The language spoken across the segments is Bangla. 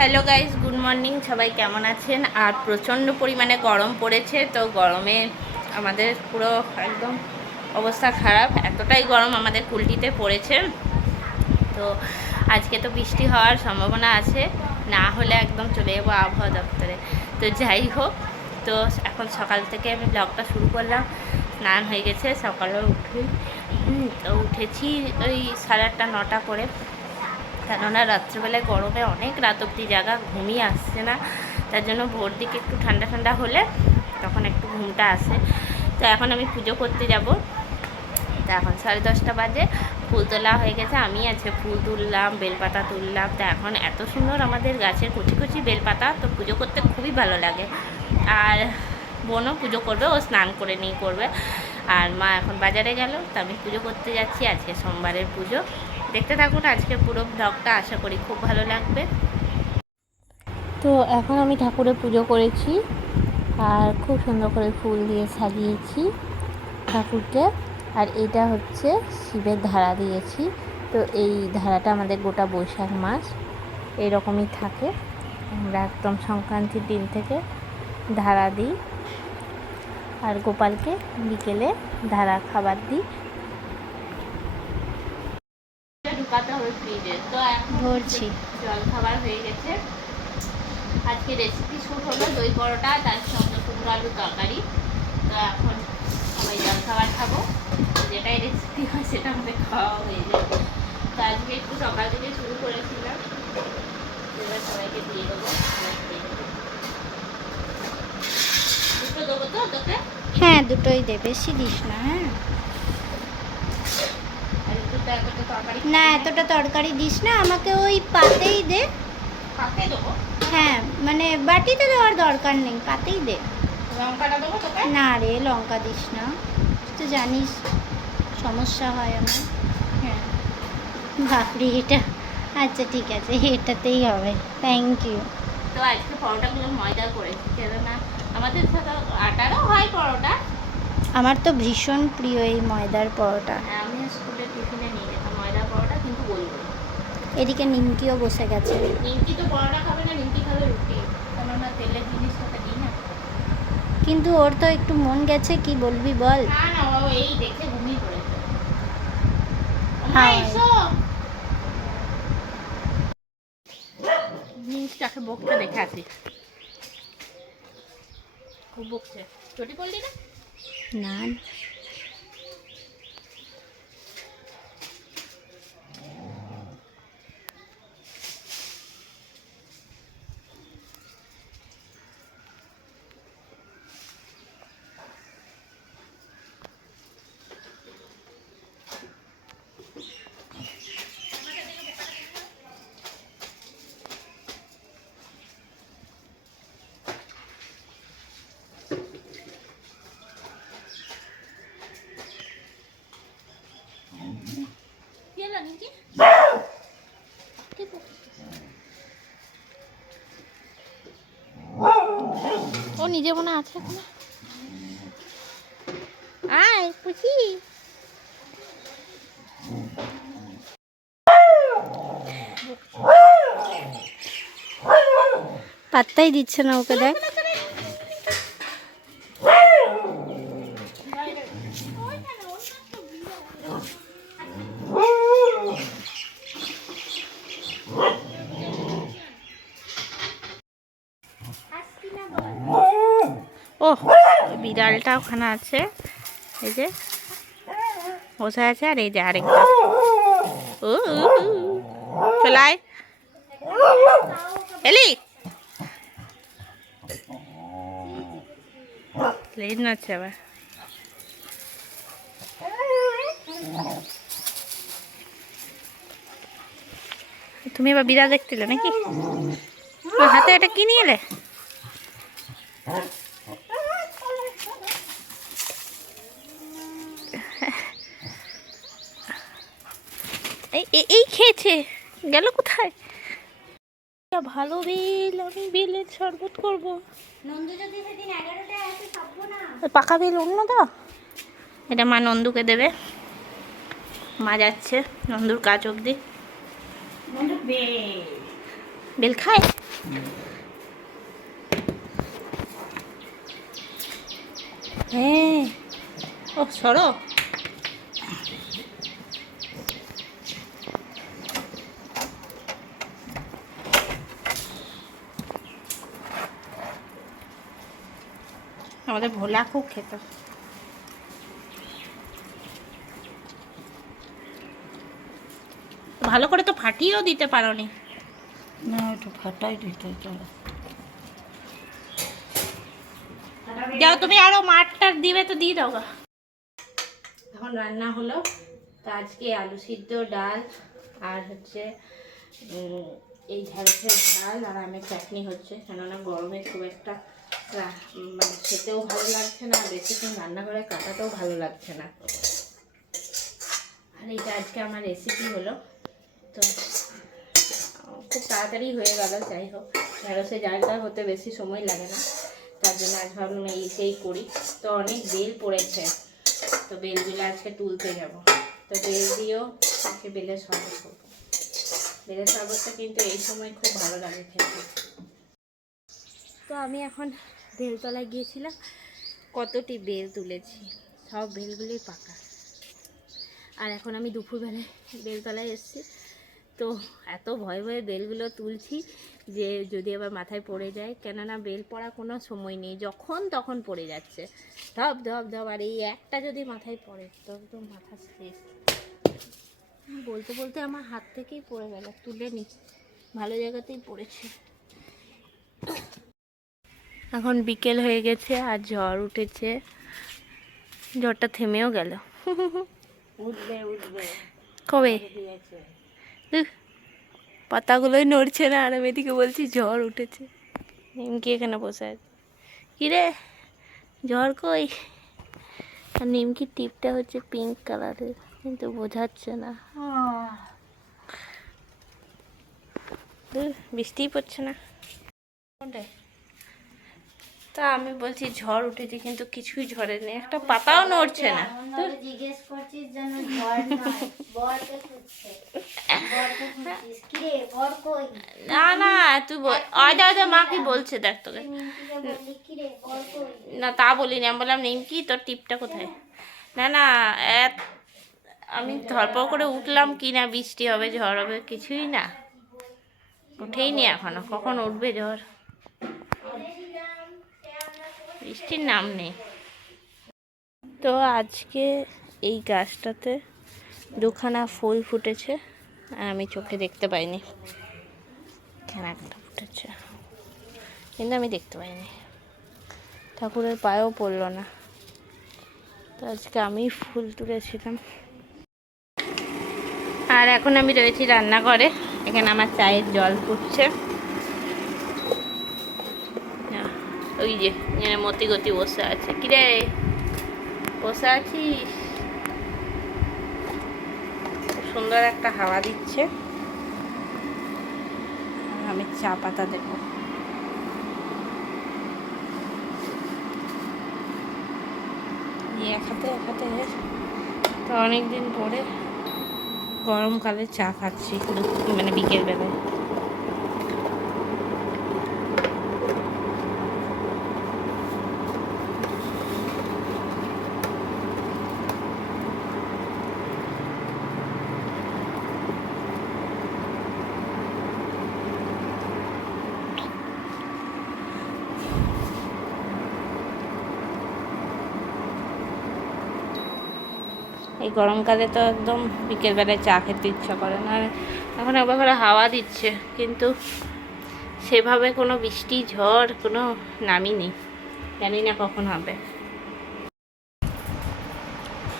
হ্যালো গাইজ গুড মর্নিং সবাই কেমন আছেন? আর প্রচণ্ড পরিমাণে গরম পড়েছে, তো গরমে আমাদের পুরো একদম অবস্থা খারাপ। এতটাই গরম আমাদের কুলটিতে পড়েছে। তো আজকে তো বৃষ্টি হওয়ার সম্ভাবনা আছে, না হলে একদম চলে যাব আবহাওয়া দপ্তরে। তো যাই হোক, তো এখন সকাল থেকে আমি ব্লগটা শুরু করলাম। স্নান হয়ে গেছে সকালে উঠে। তো উঠেছি ওই সাড়ে আটটা, নটা করে। কেননা রাত্রেবেলায় গরমে অনেক রাত অবধি জায়গা ঘুমিয়ে আসছে না। তার জন্য ভোর দিকে একটু ঠান্ডা ঠান্ডা হলে তখন একটু ঘুমটা আসে। তো এখন আমি পুজো করতে যাব। তো এখন সাড়ে দশটা বাজে, ফুল তোলা হয়ে গেছে, আমি আছে ফুল তুললাম, বেলপাতা তুললাম। তো এখন এত সুন্দর আমাদের গাছের কচি কচি বেলপাতা, তো পুজো করতে খুবই ভালো লাগে। আর বোনও পুজো করবে, ও স্নান করে নিয়ে করবে। আর মা এখন বাজারে গেল, তো আমি পুজো করতে যাচ্ছি, আজকে সোমবারের পুজো। দেখতে থাকুন, আজকে পুরো ব্লগটা আশা করি খুব ভালো লাগবে। তো এখন আমি ঠাকুরের পুজো করেছি, আর খুব সুন্দর করে ফুল দিয়ে সাজিয়েছি ঠাকুরকে। আর এটা হচ্ছে শিবের ধারা দিয়েছি, তো এই ধারাটা আমাদের গোটা বৈশাখ মাস এরকমই থাকে। আমরা একদম সংক্রান্তির দিন থেকে ধারা দিই, আর গোপালকে বিকেলে ধারা খাবার দিই ঢুকাতে হবে ফ্রিজে তো এখন ভরছি। জল খাবার হয়ে গেছে। আজকে রেসিপি শুট হলো দই পরোটা তার সঙ্গে কুমড়ো আলু তরকারি। তো এখন সবাই জল খাবার খাব। যেটাই রেসিপি হয় সেটা আমাদের খাওয়া হয়ে যাবে। তো আজকে একটু সকাল থেকে শুরু করেছিলাম। এবার সবাইকে দিয়ে দেবো। দুটো দেবো তো তোকে? হ্যাঁ দুটোই দে বেশি দিস না হ্যাঁ আর একটু তো এতটা তরকারি না এতটা তরকারি দিস না আমাকে ওই পাতেই দে। পাতে দেবো? হ্যাঁ মানে বাটিতে দেওয়ার দরকার নেই পাতেই দে। লঙ্কাটা দেবো তোকে? না রে লঙ্কা দিস না। তো জানিস সমস্যা হয় আমার। হ্যাঁ। বাপরে এটা। আচ্ছা ঠিক আছে এটাতেই হবে। থ্যাংক ইউ তো আজকে পরোটাগুলো ময়দার করেছি কেননা আমাদের সাথে আটারও হয় পরোটা। আমার তো ভীষণ প্রিয় এই ময়দার পরোটা। হ্যাঁ, আমি স্কুলে টিফিনে নিয়ে যেতাম ময়দার পরোটা কিন্তু গোল গোল এদিকে নিমকিও বসে গেছে। নিমকি তো পরোটা খাবে না নিমকি খাবে রুটি। কেননা তেলের জিনিস সাথে দিই না কিন্তু ওর তো একটু মন গেছে কি বলবি বল? না না ও এই দেখে ঘুমিয়ে পড়েছে। হ্যাঁ। এসো। জিনিসটাকে বকতে দেখে আসি। খুব বকছে। চটি করলি না? না নিজে মনে আছে আয় পুচি পাত্তাই দিচ্ছে না ওকে দেখ ও বিড়ালটা ওখানে আছে। এই যে বসে আছে আর এই যে আরেকটা। ও চলাই এলি। লেন আছে আবার। তুমি এবার বিড়াল দেখছিলে নাকি? হাতে এটা কি এলে? এই খেয়েছে। গেল কোথায়? ভালো বেল আমি বেলের শরবত করব। পাকা বেল অন্য তো এটা মা নন্দুকে দেবে। মা যাচ্ছে নন্দুর কাজ অবধি। বেল খায়? হ্যাঁ। ও সরো। আমাদের ভোলা খুব খেত। ভালো করে তো ফাটিয়েও দিতে পারো নি একটু ফাটাই দিতে চলো। যাও তুমি আরও মাঠটার দিবে তো দিয়ে দাও এখন রান্না হলো তো আজকে আলু সিদ্ধ ডাল আর হচ্ছে এই ঢ্যাঁড়সের ঝাল আর আমের চাটনি হচ্ছে কেননা গরমে খুব একটা মানে খেতেও ভালো লাগছে না বেশিক্ষণ রান্নাঘরে কাটাতেও ভালো লাগছে না। আর এটা আজকে আমার রেসিপি হলো। তো, খুব তাড়াতাড়ি হয়ে গেল, যাই হোক। ঢ্যাঁড়সের ডালটা হতে বেশি সময় লাগে না, তার জন্য আজ ভাবলাম এইটাই করি। তো অনেক বেল পড়েছে, তো বেলগুলো আজকে তুলতে যাব। তো বেল দিয়েও আজকে বেলের শরবত করব। বেলের শরবতটা কিন্তু এই সময় খুব ভালো লাগে খেতে। তো আমি এখন বেলতলায় গিয়েছিলাম, কতটি বেল তুলেছি, সব বেলগুলোই পাকা। আর এখন আমি দুপুরবেলায় বেলতলায় এসেছি, তো এত ভয়ে ভয়ে বেলগুলো তুলছি যে যদি আবার মাথায় পড়ে যায়, কেননা বেল পড়া কোনো সময় নেই, যখন তখন পড়ে যাচ্ছে। ধপ ধপ ধপ, আর এই একটা যদি মাথায় পড়ে তো একদম মাথা শেষ। বলতে বলতে আমার হাত থেকেই পড়ে গেল, তুলে নি, ভালো জায়গাতেই পড়েছে। এখন বিকেল হয়ে গেছে আর ঝড় উঠেছে। ঝড়টা থেমেও গেল। কবে? পাতাগুলোই নড়ছে না আর আমি এদিকে বলছি ঝড় উঠেছে। নিমকি এখানে বসে আছে। কিরে ঝড় কই? আর নিমকির টিপটা হচ্ছে পিঙ্ক কালারের কিন্তু বোঝাচ্ছে না। বৃষ্টিই পড়ছে না। কোনটায়? তা আমি বলছি ঝড় উঠেছে কিন্তু কিছুই ঝড়ে নেই একটা পাতাও নড়ছে না। জিজ্ঞেস করছিস যেন ঝড় না না তুই বল আজ আজ মা বলছে দেখ তোকে। না তা বলিনি আমি বললাম নিমকি তোর টিপটা কোথায়? না না আমি ধরপড় করে উঠলাম কি না বৃষ্টি হবে ঝড় হবে কিছুই না। উঠেই নি এখনও কখন উঠবে ঝড়? বৃষ্টির নাম নেই। তো আজকে এই গাছটাতে দুখানা ফুল ফুটেছে, আর আমি চোখে দেখতে পাইনি। এখানে একটা ফুটেছে? কিন্তু আমি দেখতে পাইনি। ঠাকুরের পায়েও পড়ল না। তো আজকে আমি ফুল তুলেছিলাম। আর এখন আমি রয়েছি রান্নাঘরে। এখানে আমার চায়ের জল ফুটছে। ওই যে মতি গতি বসে আছে কিরে বসে আছিস সুন্দর একটা হাওয়া দিচ্ছে আমি চা পাতা দেবো এক হাতে এক হাতে তো অনেক দিন পরে গরমকালে চা খাচ্ছি মানে বিকেল এই গরমকালে তো একদম বিকেলবেলায় চা খেতে ইচ্ছা করে না। আর এখন একবার হাওয়া দিচ্ছে, কিন্তু সেভাবে কোনো বৃষ্টি, ঝড়, কোনো নামই নেই। জানি না কখন হবে।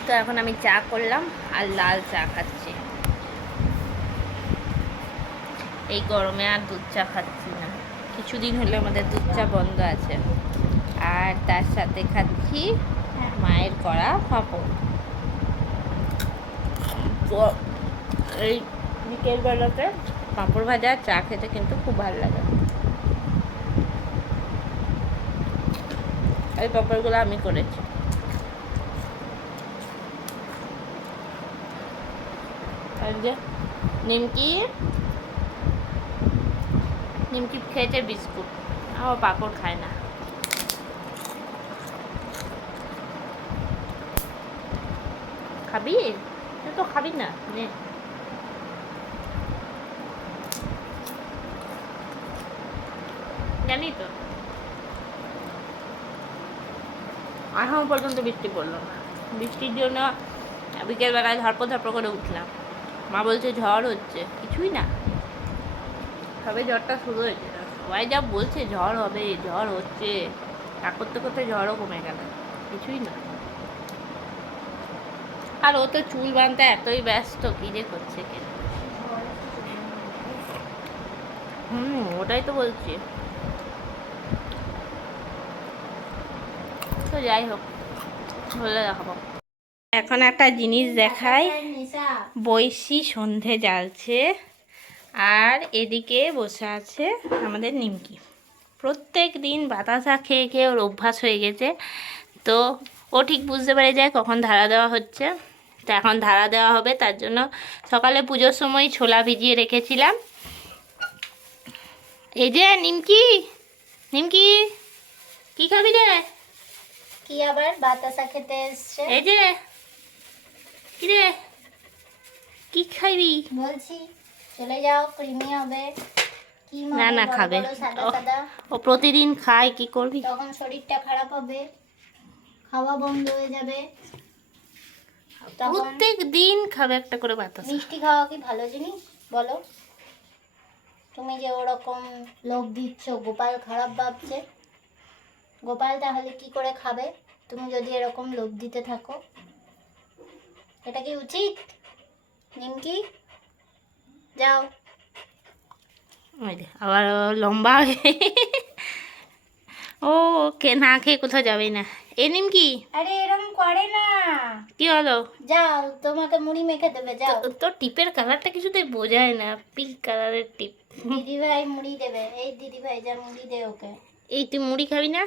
তো এখন আমি চা করলাম আর লাল চা খাচ্ছি। এই গরমে আর দুধ চা খাচ্ছি না। কিছুদিন হলে আমাদের দুধ চা বন্ধ আছে। আর তার সাথে খাচ্ছি মায়ের করা পাঁপড়। এই বিকেল বেলাতে পাঁপড় ভাজা, চা খেতে কিন্তু খুব ভালো লাগে। এই পাঁপড়গুলো আমি করেছি। নিমকি নিমকি খেয়েছে বিস্কুট। আমার পাঁপড় খায় না। খাবি? তুই তো খাবি না জানি তো। এখনও পর্যন্ত বৃষ্টি পড়ল না। বৃষ্টির জন্য বিকেলবেলায় ধরপর ধরপর করে উঠলাম। মা বলছে, ঝড় হচ্ছে। কিছুই না। সবে ঝড়টা শুরু হয়েছে। সবাই যা বলছে, ঝড় হবে, ঝড় হচ্ছে। তা করতে করতে ঝড়ও কমে গেল। কিছুই না। আর ও তো চুল বাঁধতে এতই ব্যস্ত, কি যে করছে কে? হুম, ওটাই তো বলছি। তো যাই হোক, বলে দেখাবো। এখন একটা জিনিস দেখাই। বৈশি সন্ধে জ্বালছে, আর এদিকে বসে আছে আমাদের নিমকি। প্রত্যেক দিন বাতাসা খেয়ে খেয়ে ওর অভ্যাস হয়ে গেছে। তো ও ঠিক বুঝতে পেরে যায় কখন ধারা দেওয়া হচ্ছে। তো এখন ধারা দেওয়া হবে তার জন্য সকালে পুজোর সময় ছোলা ভিজিয়ে রেখেছিলাম। এই যে নিমকি নিমকি কি খাবি রে? কি আবার বাতাসা খেতে এসছে? এই যে কি রে? কি খাইবি? বলছি চলে যাও ক্রিমি হবে। কি না, না, খাবে। ও। প্রতিদিন খায় কি করবি? তখন শরীরটা খারাপ হবে। খাওয়া বন্ধ হয়ে যাবে। প্রত্যেক দিন খাবে একটা করে বাতাস মিষ্টি খাওয়া কি ভালো জিনিস? বলো। তুমি যে ওরকম লোভ দিচ্ছ গোপাল খারাপ ভাবছে গোপাল তাহলে কি করে খাবে? তুমি যদি এরকম লোভ দিতে থাকো। এটা কি উচিত? নিমকি যাও। আবার লম্বা ও কে না খেয়ে কোথাও যাবে না। এ নিমকি আরে এরকম করে না। কি হলো? যাও তোমাকে মুড়ি মেখে দেবে যাও। তো- তোর টিপের কালারটা কিছুতেই বোঝায় না পিঙ্ক কালারের টিপ। দিদি ভাই মুড়ি দেবে এই দিদি ভাই যা মুড়ি দে ওকে। এই তুই মুড়ি খাবি না?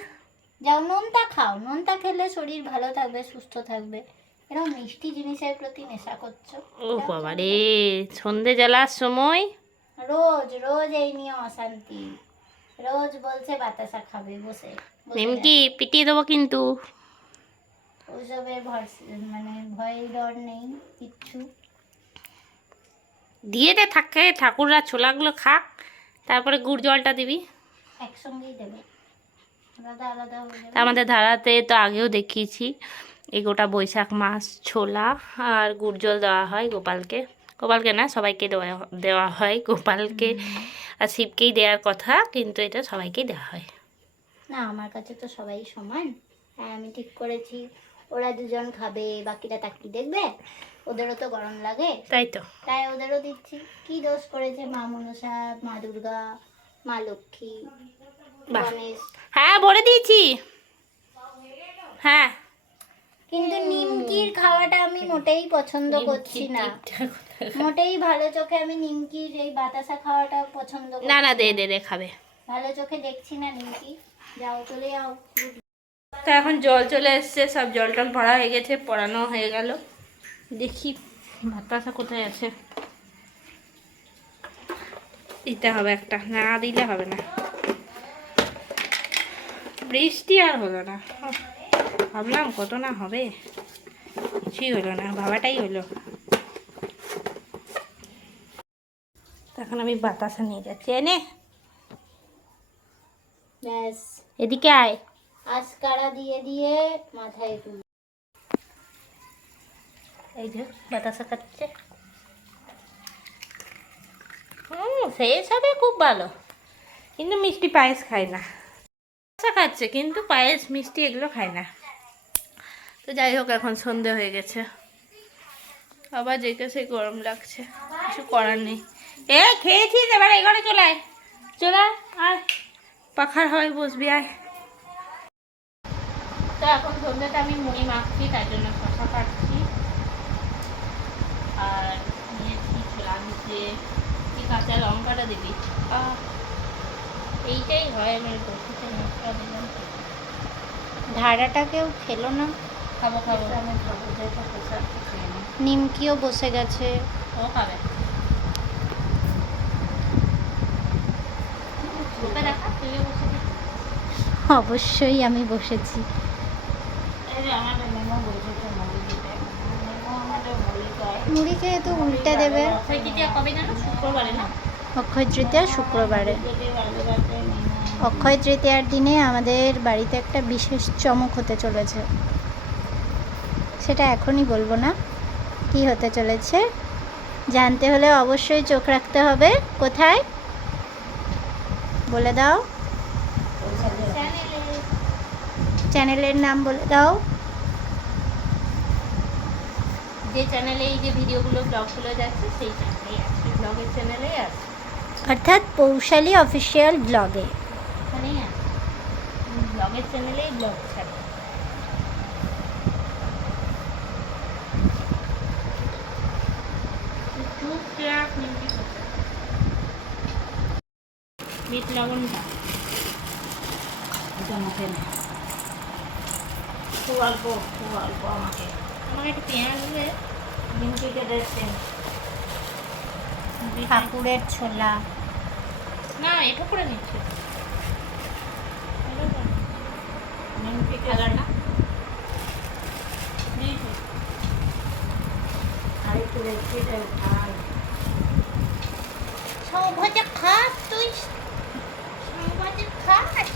যাও নোনতা খাও। নোনতা খেলে শরীর ভালো থাকবে সুস্থ থাকবে। এরকম মিষ্টি জিনিসের প্রতি নেশা করছ। ও বাবা রে সন্ধে জ্বালার সময়? রোজ রোজ এই নিয়ে অশান্তি। রোজ বলছে বাতাসা খাবে বসে নিমকি পিটিয়ে দেবো কিন্তু। ওসবের ভরসা মানে ভয় ডর নেই কিচ্ছু। দিয়ে দে থাকে ঠাকুররা ছোলাগুলো খাক তারপরে গুড় জলটা দিবি। একসঙ্গেই দেবে। আমাদের ধারাতে তো আগেও দেখিয়েছি এই গোটা বৈশাখ মাস ছোলা আর গুড় জল দেওয়া হয় গোপালকে। গোপালকে না সবাইকে দেওয়া দেওয়া হয়। গোপালকে আর শিবকেই দেওয়ার কথা কিন্তু এটা সবাইকেই দেওয়া হয়। না আমার কাছে তো সবাই সমান। হ্যাঁ আমি ঠিক করেছি। ওরা দুজন খাবে বাকিরা তাকি দেখবে। ওদেরও তো গরম লাগে। তাই তো। তাই ওদেরও দিচ্ছি। কি দোষ করেছে মা মনসা মা দুর্গা মা লক্ষ্মী। গণেশ? হ্যাঁ বলে দিয়েছি। হ্যাঁ। কিন্তু নিমকির খাওয়াটা আমি মোটেই পছন্দ করছি না। মোটেই ভালো চোখে আমি নিমকির এই বাতাসা খাওয়াটা পছন্দ না না। দে দে খাবে। ভালো চোখে দেখছি না নিমকি। যাও চলে যাও। তো এখন জল চলে এসছে সব জল টল ভরা হয়ে গেছে পড়ানো হয়ে গেল। দেখি বাতাসা কোথায় আছে। দিতে হবে একটা না দিলে হবে না। বৃষ্টি আর হলো না। ভাবলাম কত না হবে? কিছুই হলো না ভাবাটাই হলো। তখন আমি বাতাসা নিয়ে যাচ্ছি এনে ব্যাস। এদিকে আয়। আজকারা দিয়ে দিয়ে মাথায় তুল। এই যে বাতাসা খাচ্ছে। হুম শেষ হবে খুব ভালো। কিন্তু মিষ্টি পায়েস খায় না। খাচ্ছে কিন্তু পায়েস মিষ্টি এগুলো খায় না। তো যাই হোক এখন সন্ধে হয়ে গেছে। আবার যেতে সে গরম লাগছে কিছু করার নেই। এ খেয়েছিস? এবার এখানে চলে আয়। চলে আয়, পাখার হয় বসবি আয়। তো এখন সন্ধ্যাটা আমি মুড়ি মাখছি তার জন্য শশা কাটছি। আর নিয়েছি ছোলা কি কাঁচা লঙ্কাটা দিবি। এইটাই হয় আমি মশলা দিলাম। ধারাটা কেউ খেলো না। খাব খাব। নিমকিও বসে গেছে। ও খাবে। অবশ্যই আমি বসেছি। মুড়ি খায়। তো উল্টে দেবে। অক্ষয় তৃতীয়া শুক্রবারে অক্ষয় তৃতীয়ার দিনে আমাদের বাড়িতে একটা বিশেষ চমক হতে চলেছে। সেটা এখনই বলব না। কি হতে চলেছে? জানতে হলে অবশ্যই চোখ রাখতে হবে। কোথায়? বলে দাও। চ্যানেলের নাম বলে দাও। যে চ্যানেলে এই যে ভিডিওগুলো ব্লগগুলো যাচ্ছে সেই চ্যানেলেই আছে। ব্লগের চ্যানেলেই আছে। অর্থাৎ পৌশালী অফিসিয়াল ব্লগে। ব্লগের চ্যানেলেই ব্লগ ছাড়ে টুকটাক নিমকি করতে বিট লবণটা এটা মুখে নেই খুব অল্প খুব অল্প আমাকে আমাকে একটু পেঁয়াজ দিয়ে নিমকি ঠাকুরের ছোলা। না এটা করে নিচ্ছি। সৌভাগ্য খাস তুই সৌভাগ্য খাস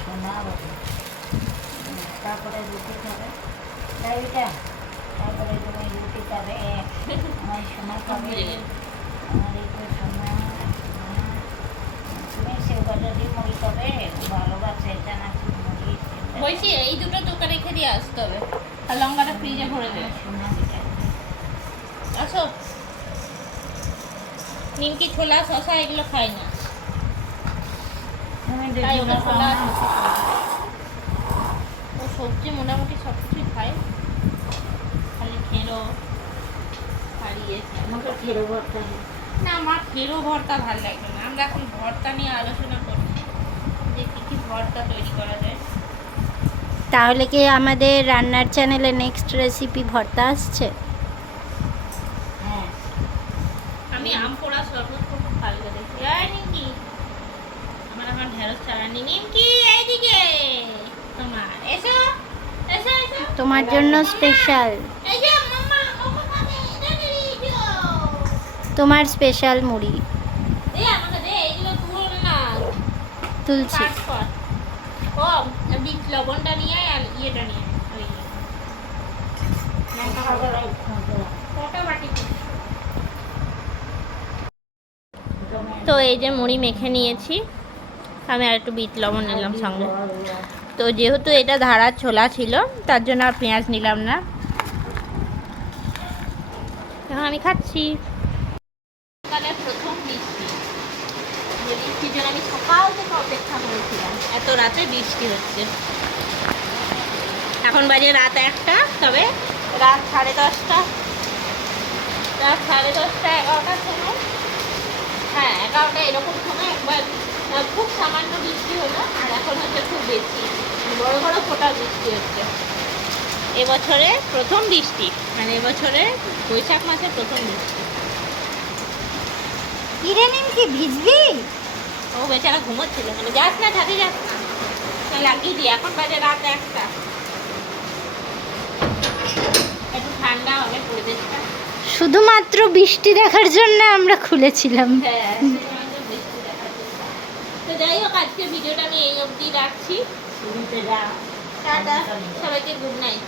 সোনা তারপরে রুটি খাবে। তাই এটা? আমার আমার এই তো। তুমি মুড়ি ভালোবাসে এটা মুড়ি বলছি এই দুটো দোকানে রেখে দিয়ে আসতে হবে। আর লঙ্কাটা ফ্রিজে ভরে দেবে আসো। নিমকি ছোলা শশা এগুলো খাই না। ও সবজি মোটামুটি সব কিছুই খায় খালি খেরো হারিয়েছে আমাকে খেরো ভরতে। না আমার খেরো ভর্তা ভালো লাগবে না। আমরা এখন ভর্তা নিয়ে আলোচনা করছি। যে কী কী ভর্তা তৈরি করা যায়। তাহলে কি আমাদের রান্নার চ্যানেলে নেক্সট রেসিপি ভর্তা আসছে? হ্যাঁ। আমি আম পোড়া শরবত খুব ভালো করে দেখি এই নিমকি। আমার আমার ঢেঁড়স চালানি নিমকি এইদিকে। তোমার এসো এসো এসো। তোমার জন্য স্পেশাল এই যে মাম্মা ওকে খাবে তাড়াতাড়ি এসো তোমার স্পেশাল মুড়ি। তুলছি। লবণটা নিয়ে আর ইয়েটা নিয়ে তো এই যে মুড়ি মেখে নিয়েছি আমি আর একটু বিট লবণ নিলাম সঙ্গে। তো যেহেতু এটা ধারা ছোলা ছিল তার জন্য আর পেঁয়াজ নিলাম না। এখন আমি খাচ্ছি সকালের প্রথম বৃষ্টি যে বৃষ্টির জন্য আমি সকাল থেকে অপেক্ষা করেছিলাম। এত রাতে বৃষ্টি হচ্ছে। এখন বাজে রাত একটা, তবে রাত সাড়ে দশটা। রাত সাড়ে দশটা, এগারোটার সময়। হ্যাঁ এগারোটা এরকম সময় একবার খুব সামান্য বৃষ্টি হলো, আর এখন হচ্ছে খুব বেশি। বড় বড় ফোটা বৃষ্টি হচ্ছে। এবছরে প্রথম বৃষ্টি মানে এবছরে বৈশাখ মাসের প্রথম বৃষ্টি। কিরে নিমকি ভিজবি? ও বেচারা ঘুমোচ্ছিল মানে যাস না ছাদে যাস না। লাগিয়ে দিই এখন বাজে রাত একটা। একটু ঠান্ডা হবে পরিবেশটা শুধুমাত্র বৃষ্টি দেখার জন্য আমরা খুলেছিলাম। হ্যাঁ তো যাই হোক আজকে ভিডিওটা আমি এই অবধি রাখছি। যা। টাটা সবাইকে গুড নাইট।